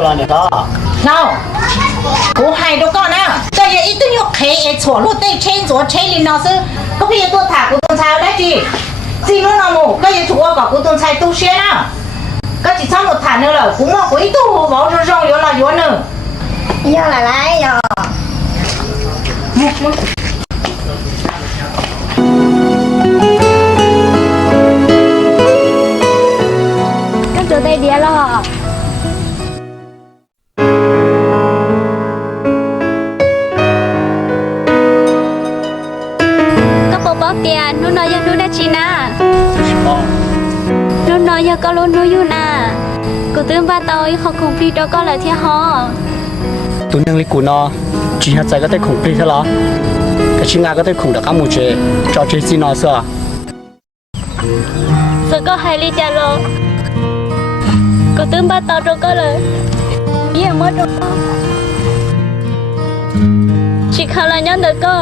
了你了。no，我还都讲呢，这也一定要开一错路对前左前里老师，不可以多打古董菜来的，进入那么，这也是我把古董菜都学了，这几场我谈了了，我回头我就让原来原呢，要奶奶呀，么么。都得跌了。ก็ปอบเตียนหนูนน้อยยังนดนได้จีนะชิปองหนูน้อยยังก็รู้หนูอยู่นะกูตื่นมาตอยเขาคงพี่ดอกก็เลยเที่ยฮอตุนยังลิกูนอจีฮัตใจก็ได้คงพี่เท่าหรอก็ชิงาก็ได้คงดอกกามูเจจอเจซีนอเสือ这个海里加了。ก็ตื้มบ้าตอตรงก็เลยเยี่ยมมดชิคาลายันเด็กก็